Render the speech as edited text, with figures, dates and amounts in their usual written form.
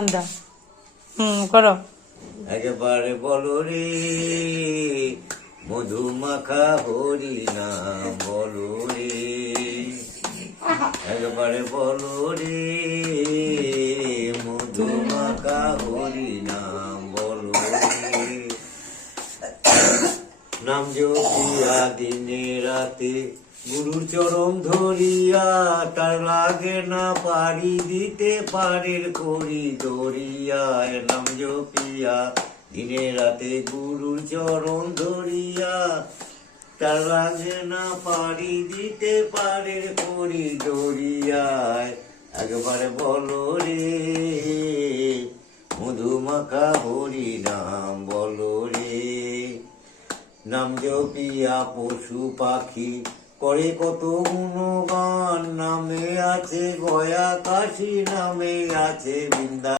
আন্দা করো একেবারে বলো রে মধুমাখা হরি নাম বলো রে, একবারে বলো রে মধুমাখা হরি নাম বলো রে। নাম জপিয়া দিনে রাতে গুরুর চরণ ধরিয়া, তার লাগে না পারি দিতে পারের করি দরিয়ায়। নাম জপিয়া দিনে রাতে গুরুর চরণ ধরিয়া, তার লাগে না পারি দিতে পারের করি দরিয়ায়। একবারে বলো রে মধুমাখা হরি নাম বলো রে। নাম জপিয়া পশু পাখি করে কত গুণগান, নামে আছে গয়া কাশী, নামে আছে বৃন্দা।